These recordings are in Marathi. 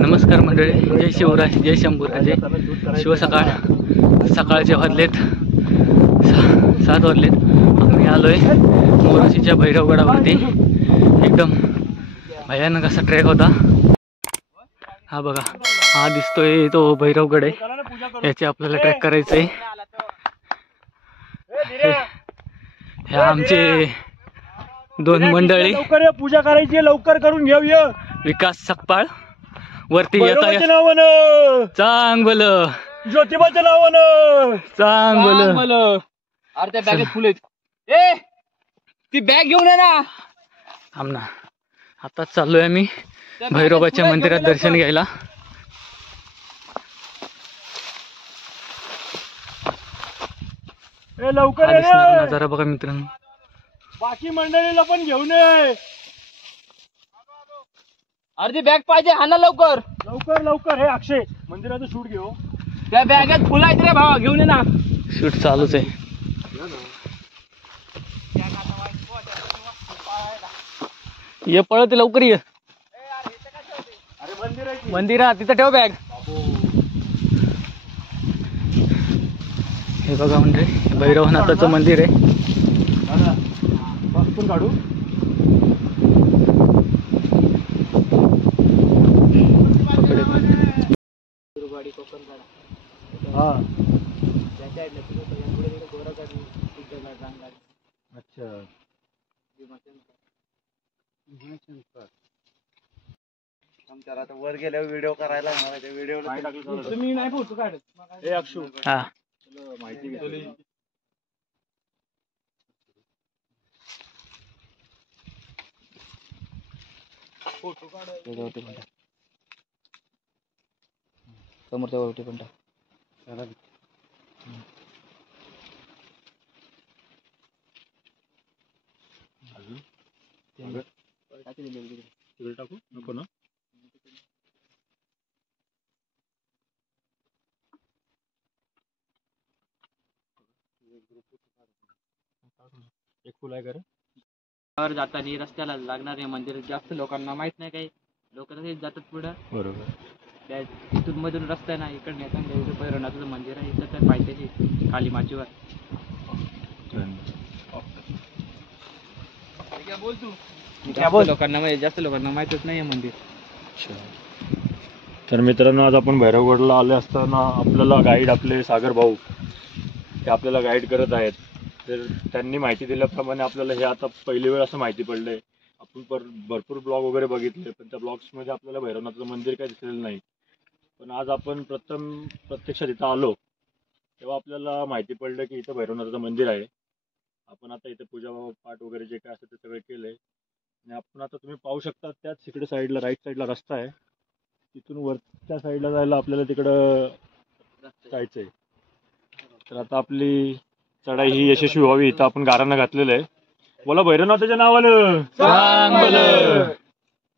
नमस्कार मंडळी, जय शिवराय, जय शंभूराजे. शिवसकाळ. सकाळचे वाजलेत 7 वाजलेत. आम्ही आलोय मोराशीच्या भैरवगडावरती. एकदम भयानक असा ट्रेक होता हा. बघा, हा दिसतोय तो भैरवगड आहे. याचे आपल्याला ट्रेक करायचंय. हे आमचे 2 मंडळी. लवकर पूजा करायची, लवकर करून घेऊया. विकास सकपाळ वरती येता चांगल, ज्योतिबाच्या नावानं चांगल. अरे त्या बॅगेत फुले. ए ती बॅग घेऊन ये ना. थांब ना, आता चाललोय आम्ही भैरोबाच्या मंदिरात दर्शन घ्यायला. लवकर हा दिसणारा नजारा बघा मित्रांनो. बाकी मंडळीला पण घेऊन ये. अर्धी बॅग पाहिजे, हा ना लवकर लवकर लवकर. हे अक्षय, मंदिराचं शूट घेऊ. त्या बॅगेत फुलं आहेत रे भावा, घेऊन ये ना. शूट चालूच आहे. ये पळत लवकर ये. मंदिरात तिथं ठेव बॅग. हे बघा म्हणजे भैरवनाथाचं मंदिर आहे. काढू हा. अच्छा. आता वर गेल्यावर व्हिडिओ करायला व्हिडिओ तुम्ही नाही फोटो काढत. हे अक्षू हा माहिती घेतली. फोटो काढ. समोरच्या वरती पण टाक. तिकडे टाकू नको ना. एक फुल आहे का जाताना रस्त्याला लागणार आहे मंदिर. जास्त लोकांना माहित नाही, काही लोक तसेच जातात पुढं. बरोबर. त्या इथून मधून रस्ता ना, इकडे येतात भैरवनाथाचं मंदिर आहे. इथं तर पायथ्याशी खाली माचीवर. बोल तू. जास्त लोकांना माहितच नाही मंदिर. तर मित्रांनो, आज आपण भैरवगडला आले असताना आपल्याला गाईड आपले सागर भाऊ ते आपल्याला गाईड करत आहेत. तर त्यांनी माहिती दिल्याप्रमाणे आपल्याला हे आता पहिली वेळ असं माहिती पडलंय. आपण भरपूर ब्लॉग वगैरे बघितले, पण त्या ब्लॉग्समध्ये आपल्याला भैरवनाथाचं मंदिर काही दिसलेलं नाही. पण आज आपण प्रत्यक्षात इथं आलो तेव्हा आपल्याला माहिती पडलं की इथं भैरवनाथाचं मंदिर आहे. आपण आता इथं पूजा पाठ वगैरे जे काय असेल ते सगळे केले. आणि आपण आता तुम्ही पाहू शकता त्याच इकडे साईडला, राईट साईडला रस्ता आहे. तिथून वरच्या साईडला जायला आपल्याला तिकडं जायचंय. तर आता आपली चढाई ही यशस्वी व्हावी इथं आपण गारांना घातलेलं आहे. बोला भैरवनाथाच्या नावानं.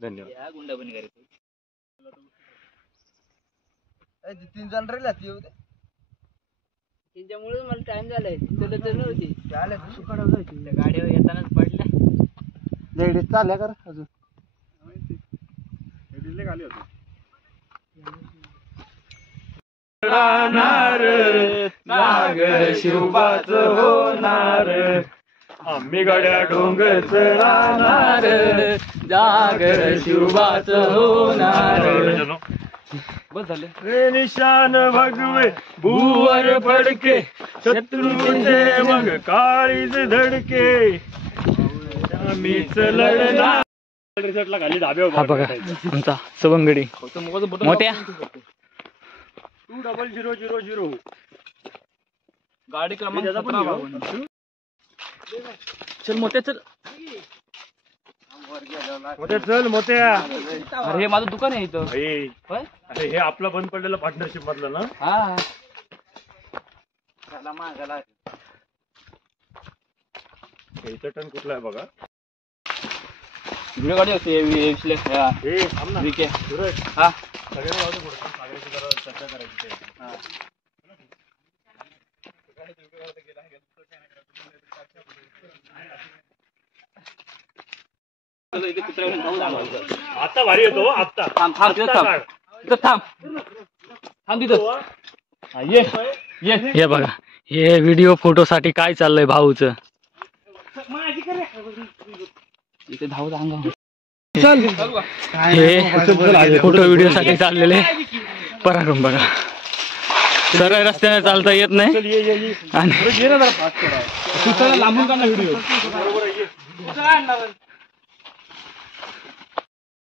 धन्यवाद. 3 जण राहिले त्यांच्यामुळे मला टाइम झालाय. नव्हती गाडीवर येतानाच पडल्या. लेडीज चालल्या कर अजून. नाग शिवबाच होणार, आम्ही गड्या डोंगर राहणार. जागर शिवबाच होणार. बस झालं. रे निशान भगवे भूवर फडके, शत्रूचे मग काळीज धडके. आम्हीच लढणार. खाली हा बघा आमचा सवंगडी मोठ्या. 20000. गाडी क्रमांक 17. चल मोठ्या, चल मोठ्या चल मोठ्या. अरे हे माझं दुकान आहे इथं. अरे हे आपलं बंद पडलेलं पार्टनरशिप मधलं ना. हा त्याला मागायला इथं टन कुठला आहे बघा. गाडी होती हे थांब ना. ठीक आहे. सुरज हा सगळ्यांना लावतो पुढे. सागराची जरा चर्चा करायची आहे. आता भारी येतो. आता तिथं थांब तिथं. हा, ये ये हे बघा हे व्हिडिओ फोटो साठी काय चाललंय भाऊचं. इथे धावत अंगावर. हे फोटो व्हिडिओ साठी चाललेले पराक्रम बघा. सरळ रस्त्याने चालता येत नाही चल ये ये ये आणि पुढे ये ना जरा फास्ट करा. तू चला लांबून काढ ना व्हिडिओ. बरोबर आहे, ये.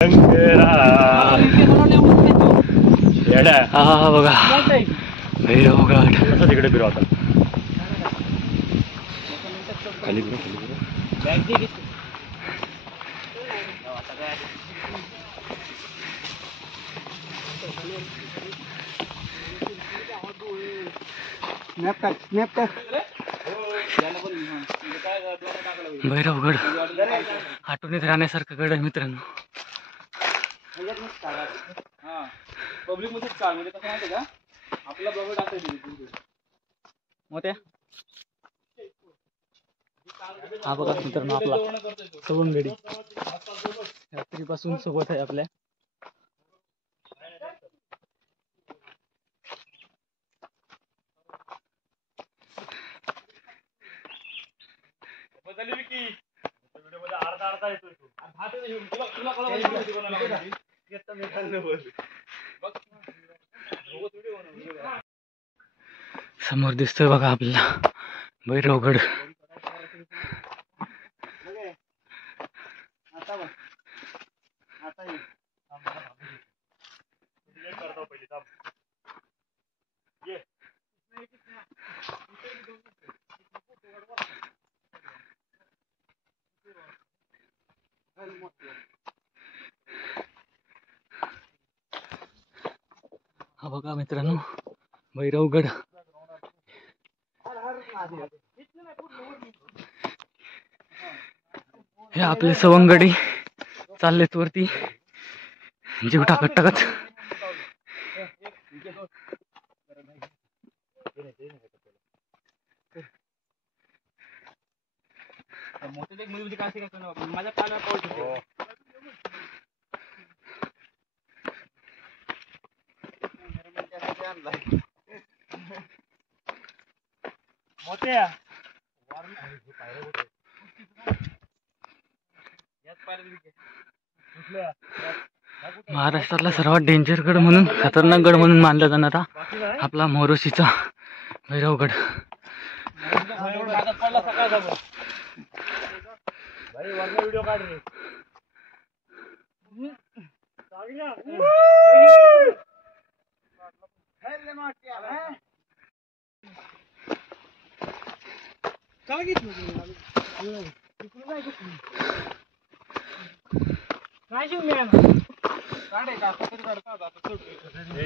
शंकरा. येडा. हा बघा भैरवगड. कसं तिकडे फिरवता खाली फिरव, खाली फिरव. भैरवगड आठवणीत राहण्यासारखं गड आहे मित्रांनो. पब्लिक मध्ये काढ म्हणजे कसं माहिती का आपला ब्लॉग टाकायचं. मोठ्या हा बघा मित्रांनो आपला सवंगडी रात्रीपासून सोबत आहे आपल्या. समोर दिसतोय बघा आपल्याला भैरवगड. हा बघा मित्रांनो भैरवगड. हे आपले सवंगडी चाललेत वरती जीव टाकत टाकत. मोठे एक मुली काय शिकायचं माझ्या पाण्यावर पाऊस येतो. मोठ्या महाराष्ट्रातला सर्वात डेंजर गड म्हणून खतरनाक गड म्हणून मानला जाणारा आपला मोरोशीचा भैरवगड. भाई वरना व्हिडिओ काढ रे.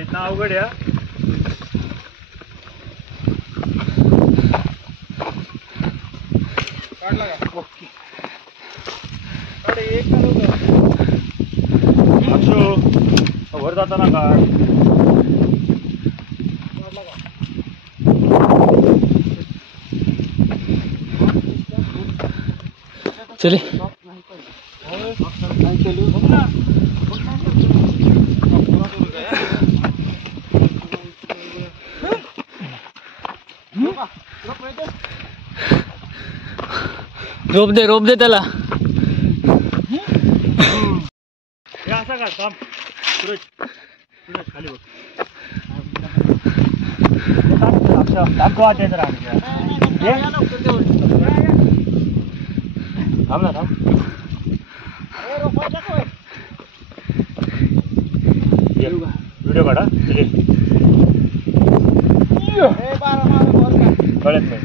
इथं अवघड या. काढला का? ओके. काढ एक चालवतो. वर जाताना काढ. चले रोप दे त्याला. हे असं काढ. थांब सुरेश, सुरेश खाली बघ. थांब तो आत येत राहा. थांब ना थांब. व्हिडिओ काढा. कळत नाही.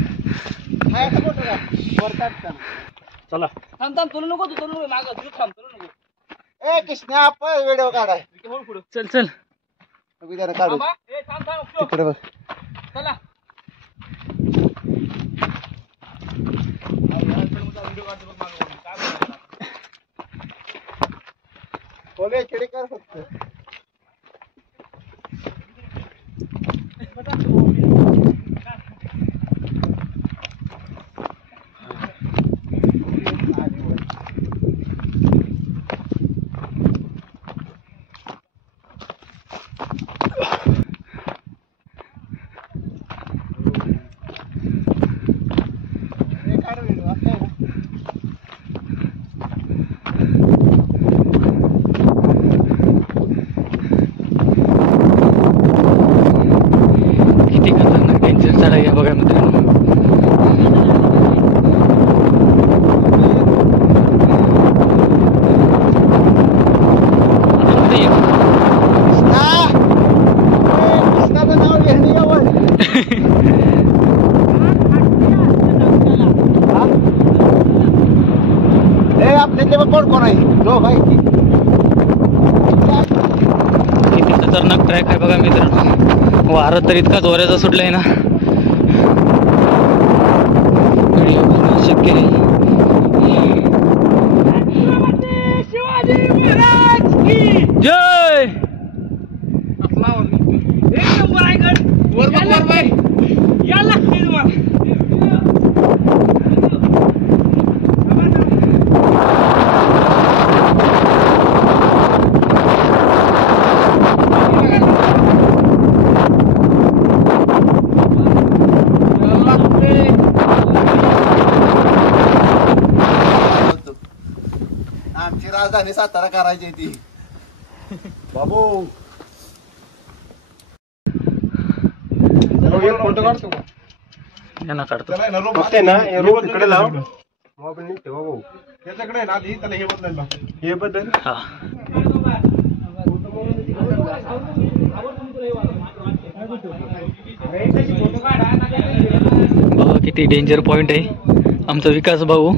चला थांब तोलू नको तू तोलू नको मागं तू थांब तोलू नको. ए कृष्णा आपण व्हिडिओ काढाय पुढे चल काढू थांब तिकडे बघ. चला बोले चिडी कर फक्त. ट्रॅक आहे बघा मित्रांनो. वारं तर इतका जोराचा सुटलाय ना, व्हिडिओ बनवणं शक्य नाही. जय आमची राजधानी सातारा करायची ती. बाबू फोटो काढतो यांना काढतो. तिकडे लाव मोबाईल ठेवा भाऊ. त्याच्याकडे ना आधी त्याला हे बदल हे बदल. हा बघा किती डेंजर पॉइंट आहे आमचा विकास भाऊ.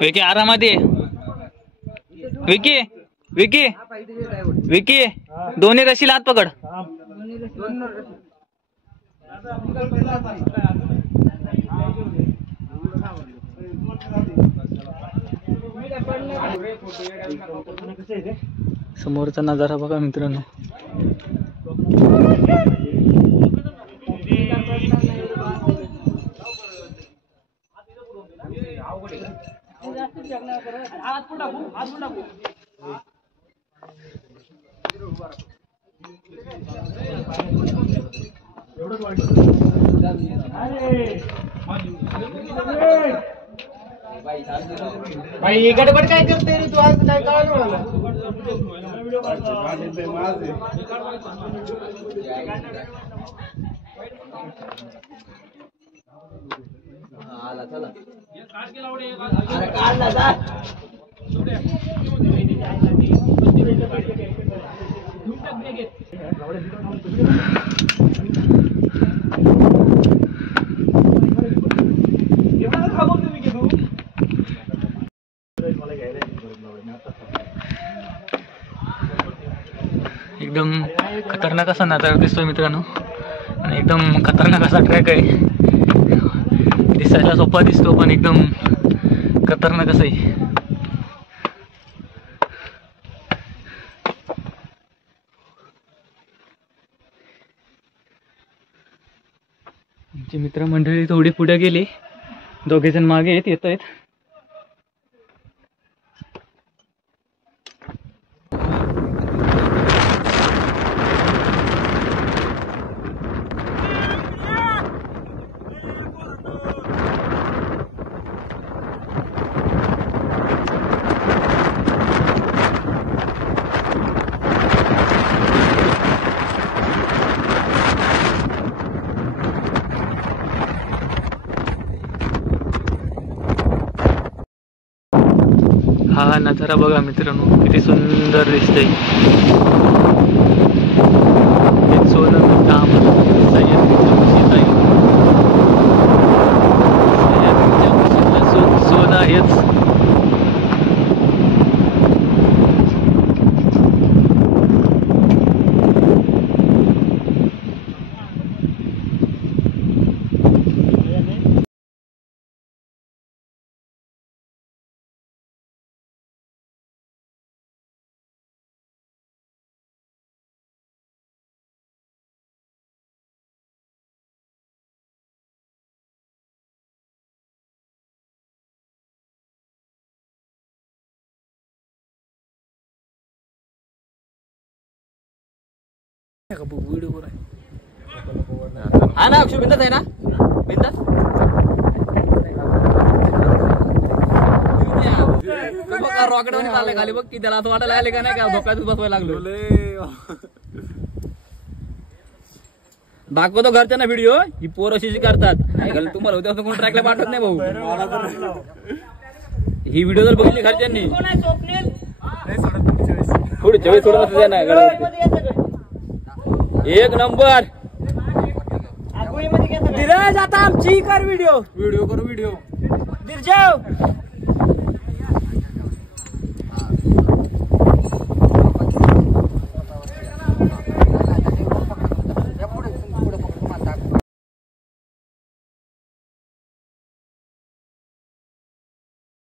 विकी आरामात ये. विकी विकी विकी दोन्ही रशीला हात पकड. समोरचा नजारा बघा मित्रांनो. भाई गडबड काय करते रे तू आज? काय कळलं मला. एकदम खतरनाक असा नजारा दिसतोय मित्रांनो आणि एकदम खतरनाक असा ट्रॅक आहे. दिसायला सोपा दिसतो पण एकदम खतरनाक असं आहे. आमची मित्रमंडळी थोडी पुढे गेली, दोघे जण मागे येत आहेत. हा नजारा बघा मित्रांनो किती सुंदर दिसतंय. सोनं मिळतं आम्हाला सह्याद्रीच्या कुशीत आहे. सह्याद्रीच्या कुशीतलं सोनं आहेच. हा ना अक्षय बिंदास आहे ना बिंदास. रॉकेट मध्ये चाललंय खाली बघ की त्याला असं वाटायला आले का नाही का धोक्यातच बसवायला लागलो. दाखवतो घरच्यांना व्हिडिओ ही पोर अशी करतात. तुम्हाला होते असं कोण ट्रॅकला पाठवत नाही भाऊ. ही व्हिडिओ जर बघितली घरच्यांनी पुढच्या वेळेस सोडत असते ना. एक नंबर धीरज आता आमची कर व्हिडिओ कर व्हिडिओ धीरज